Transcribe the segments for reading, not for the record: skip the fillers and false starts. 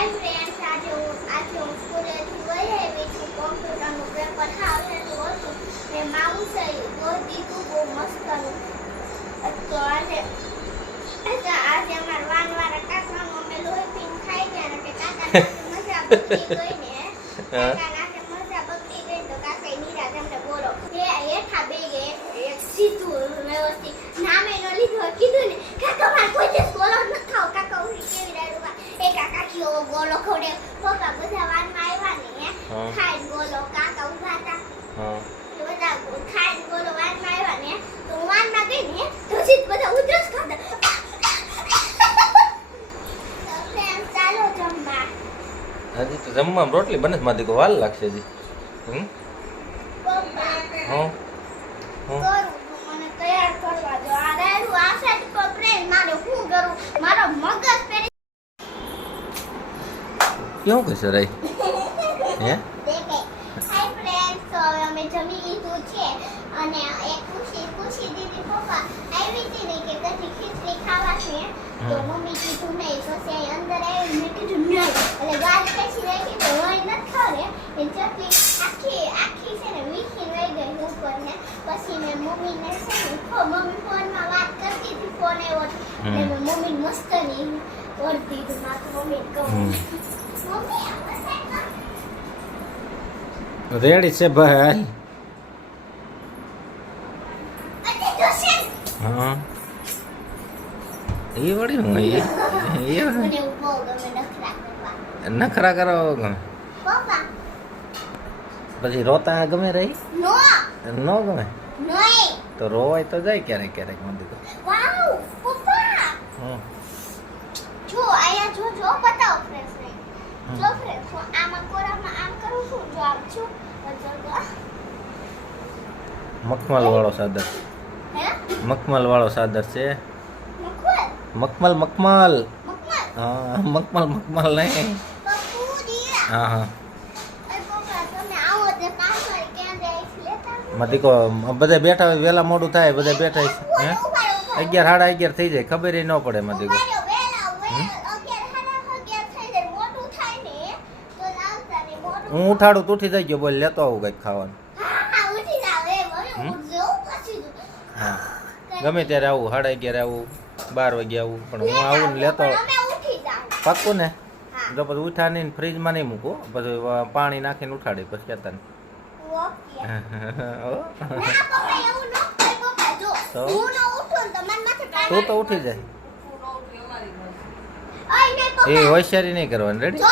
Hi friends, આજે હું સ્કૂલેથી વહી આવી છું. કોમ્પ્યુટરનું પેપર ખાવડેલું હતું ને માઉસ ગોળ દીધું બહુ મસ્તનું. તો આજે અમારા વાનવાળા કાકાનું અમે લોહી પીને ખાઈ ગયા ને કે કાકા મજા બગડી ગઈ ને કાકા મજા બગડી ગઈ તો કાકા નિરાજ અમને બોલો એ હેઠા બે એક સીધું વ્યવસ્થિત નામે નો લીધો કીધું ને કાકા મારે કોઈ દિવસ ગોળો ન ખાવ. કાકા ઉડી કેવી રાડું એ કાકા કયો ગોળો ખવડે. પપ્પા બધા વાનમાં આવ્યા ને ખાઈને ગોળો કાકા ઉભા હતા બધા ખાઈને ગોળો વાનમાં આવ્યા ને તો હું વાનમાં ગઈ ને તો સીધ બધા ઉધરસ ખાતા. તો ફ્રેન્ડ ચાલો જમવા. હજી તો જમવામાં રોટલી બને માંથી કો વાર લાગશે જી. પપ્પા હા કરું મને તૈયાર કરવા દો. આ રાડું આ સાઈડ પર ફ્રેન્ડ મારે શું કરું મારો મગજ પેરી ક્યાં કહેશે રાઈ હે દેખે. હાય ફ્રેન્ડ્સ, તો હવે અમે જમી લીધું છે અને એક ખુશી દીદી પપ્પા આવી હતી ને કે કદી ખીચડી ખાવા છે તો મમ્મી કીધું નહીં. પછી અંદર આવી મેં કીધું નહીં એટલે ગાળ પેસી રાખી તો હોય નથી ખાવે એ ચટણી આખી છે ને વીખીને વહી ગઈ ઉપર ને. પછી મેં મમ્મીને છે ને મમ્મી ફોનમાં વાત કરતી હતી ફોન આવ્યો એટલે મેં મમ્મી મસ્તની કરતી હતી મારું મમ્મી કહું મમ્મી રેડી છે ભાઈ. હા એ વળી હું એ મને બહુ ગમે નખરા કરવા. નખરા કરો ગમે પપ્પા પછી રોતા ગમે રહી નો નો ગમે નહીં. તો રોવાય તો જાય ક્યારેક ક્યારેક મંદી તો વાવ પપ્પા જો આયા જો બતાવો ફ્રેન્ડ્સ ને જો ફ્રેન્ડ્સ હું આમાં કોરામાં આમ કરું છું જો આમ છું મખમલ વાળો સાદર હે મખમલ વાળો સાદર છે. મખમલ મખમલ હા મખમલ નહીં. પપ્પુજી હા હા એ પપ્પા તમે આવો તે પાછળ ક્યાં જાય છે લેતા મતી કો બધા બેઠા હોય વેલા મોડું થાય બધા બેઠા હે 11 સાડા 11 થઈ જાય ખબર ન પડે મતી કો હું ઉઠાડું તો ઉઠી જાય બોલ લેતો આવું કઈક ખાવાનું. હા ગમે ત્યારે આવું 11:30 આવું 12 વાગે આવું પણ હું આવું ને લેતો પાક્કું ને. જો પછી ઉઠા નહીં ફ્રીજમાં નહીં મૂકું પછી પાણી નાખીને ઉઠાડી પછી કહેતા ને તું તો ઉઠી જાય એ હોશિયારી નહીં કરવાની. રેડી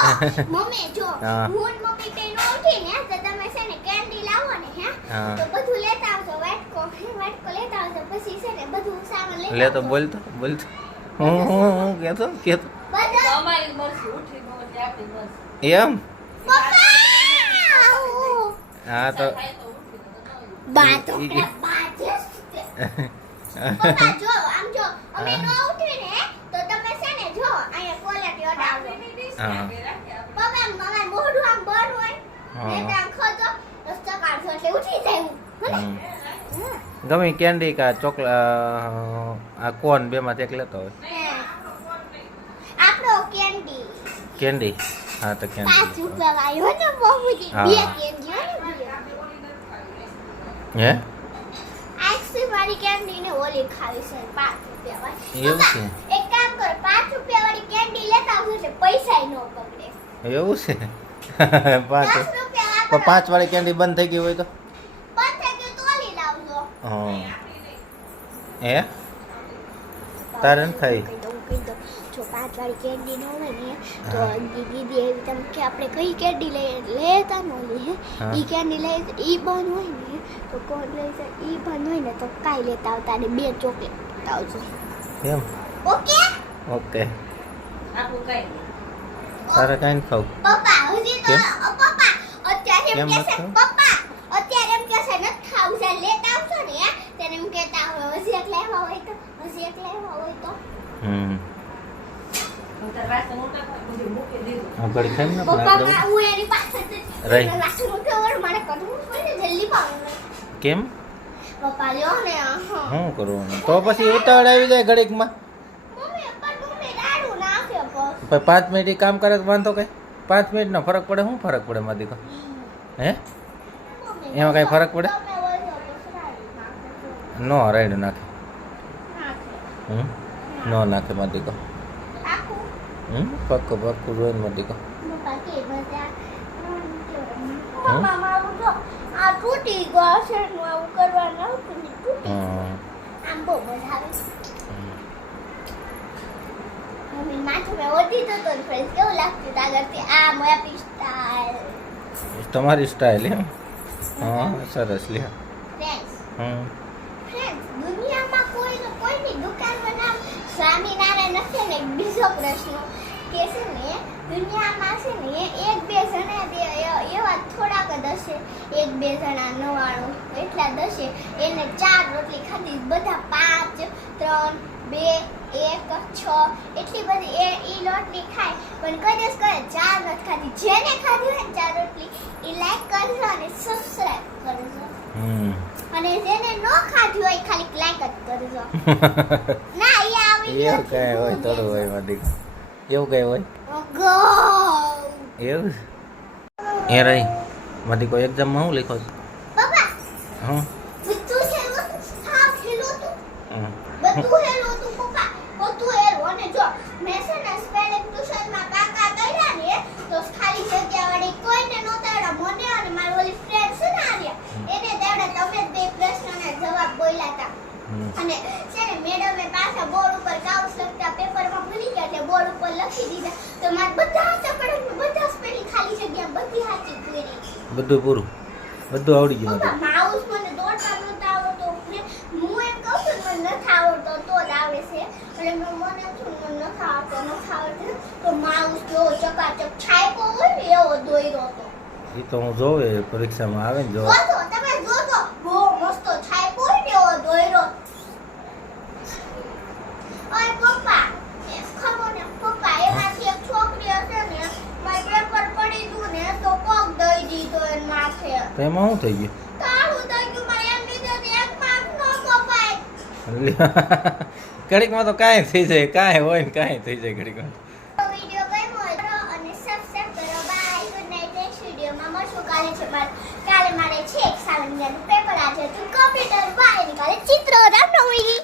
મમ્મી જો હા હું મમ્મી બે નો ઉઠી ને તો તમે છે ને કેન્ડી લાવો ને હે તો બધું લેતા આવજો. વાટકો લેતા આવજો પછી છે ને બધું સામાન લેતા લે તો બોલતો હું કેતો બધા અમારી મરસી ઉઠી ગયો એટલે આપણી મરસી એમ હા તો બા તો બા જસ્ટ પપ્પા જો આમ જો અમે નો ઉઠી ને તો તમે છે ને જો અહીંયા ક્વોલિટી ઓડાવજો. હા પપ્પા મારા મોઢું આમ બંધ હોય ને આમ ખોજો રસ્તો કાઢજો એટલે ઉઠી જાય હું ગમે કેન્ડી કા ચોકલા આ કોન બે માં એક લેતો હોય આપણો કેન્ડી હા તો કેન્ડી 5 રૂપિયા વાળો ને બાબુજી હા. બે કેન્ડી હો ને હે આઈસ્ક્રીમ વાળી કેન્ડી ને ઓલી ખાવી છે 5 રૂપિયા વાળી. એવું છે? એક કામ કરો 5 રૂપિયા વાળી કેન્ડી લેતા આવજો એટલે પૈસા નો બગડે. એવું છે 5 10 રૂપિયા વાપરો. 5 વાળી કેન્ડી બંધ થઈ ગઈ હોય તો બંધ થઈ ગયું તો ઓલી લાવજો. હા હે તારે ન થઈ કહી દઉં. જો 5 વાળી કેન્ડી ન હોય ને તો દીદી એવી તમે કે આપણે કઈ કેન્ડી લેતા ન ઓલી હે હા. ઈ કેન્ડી લે ઈ બંધ હોય ને તો કોણ લે છે ઈ બંધ હોય ને તો કાઈ લેતા આવતા અને 2 ચોકલેટ લેતા આવજો. એમ ઓકે ઓકે આપણું કઈ તારે કાંઈ ખાવ પપ્પા હજી તો કેમ? પપ્પા અત્યારે એમ કેમ કહે નથી છે ખાવું? પપ્પા અત્યારે એમ કહે છે નથી ખાવું છે લેતા આવશો ને ત્યારે એમ કહેતા હોય હજી એક લેવા હોય તો હું તો વાસણ ઉઠાવતા બધું મૂકી દીધું. આ ઘડી ખાઈ ને પપ્પા આપણે હું એની પાસે રહી. વાસણ ઉઠાવવાનું મારે કરવું પડે જલ્દી પાડવું. કેમ પપ્પા લ્યો ને શું કરવાનું તો પછી ઉતાવળ આવી જાય ઘડીકમાં મમ્મી પણ મમ્મી રાડું નાખે બસ પણ 5 મિનિટ ઈ કામ કરે તો વાંધો કઈ 5 મિનિટનો ફરક પડે શું ફરક પડે મારી દીકરો હે એમાં કઈ ફરક પડે નો રાઈડ નાખે નો નાખે મારી દીકરો પક્કું પક્કું જોઈને મારી દીકરો આ તૂટી ગયો છે આવું કરવાનું તૂટી આમ બહુ મજા આવે મમ્મી માથું મેં ઓઢી તો તો ફ્રેન્ડ કેવું લાગતું આગળથી આ મોયા સ્ટાઇલ તમારી સ્ટાઇલ એમ હા સરસ લે ફ્રેન્ડ્સ દુનિયામાં કોઈની દુકાનમાં નામ સ્વામિનારાયણ નથી ને બીજો પ્રશ્ન કે છે ને દુનિયામાં છે ને એક બે જણા એવા થોડાક જ હશે એક બે જણા 99 એટલા જ હશે એને 4 રોટલી ખાધી બધા 5 3 2 1 6 એટલી બધી ઈ રોટલી ખાય પણ કદાચ કરે 4 નથી ખાધી જેને ખાધી હોય 4 રોટલી ઈ લાઈક કરજો અને સબસ્ક્રાઇબ કરજો અને જેને નો ખાધી હોય ખાલી લાઈક જ કરજો ના ઈ આવી એવું કઈ હોય થોડું હોય મારી એવું કઈ હોય ગો એવું એ રહી મારી કોઈ એક્ઝામમાં હું લખ્યો છે પપ્પા હા બધું હેલું સાફ હેલું તું બધું હેલું તું પપ્પા બધું હેલું અને જો મેં છે ને સ્પેલિંગ ટ્યુશનમાં કાકા કર્યા ને તો ખાલી જગ્યા વાળી કોઈને નહોતા આવડ્યા મને અને મારી ઓલી ફ્રેન્ડ છે ને આર્યા એને તેવડે તમે બે પ્રશ્નોના જવાબ બોલ્યા હતા અને છે ને મેડમે પાછા બોર્ડ ઉપર કાઉસ લખતા પેપરમાં ભૂલી ગયા એટલે બોર્ડ ઉપર લખી દીધા તો મારે બધા ચકડમાં બધા સ્પેલિંગ ખાલી જગ્યા બધી સાચી પૂરી બધું પૂરું બધું આવડી ગયું પપ્પા માઉસ મને દોડતા નહોતા આવડતો ને હું એમ કહું છું મને નથી આવડતો તો જ આવડે છે એટલે મને એમ છું મને નથી આવડતો તો માઉસ જો ચકાચક છાપ્યો હોય ને એવો દોર્યો હતો એ તો હું જોવે પરીક્ષામાં આવે ને જો જોજો તમે જોજો બહુ મસ્ત છાપ્યો હોય ને એવો દોર્યો ઓય પપ્પા એ ખમો ને પપ્પા એમાંથી એક છોકરી હશે ને મારું પેપર પડી ગયું ને તો પગ દઈ દીધો એને માથે તો એમાં શું થઈ ગયું કાળું થઈ ગયું મારે એમ લીધે એક માર્ક નો કપાય ઘડીકમાં તો કાંઈ થઈ જાય કાંઈ હોય ને કાંઈ થઈ જાય ઘડીકમાં વિડિયો ગમ્યો હોય તો અને સબસ્ક્રાઇબ કરો બાય ગુડ નાઈટ નેક્સ્ટ વિડિયોમાં મળશું કાલે મારે છે એક સાલંગિયાનું પેપર આજે તું કમ્પ્યુટર બાય નીકાળે ચિત્ર રામનવમી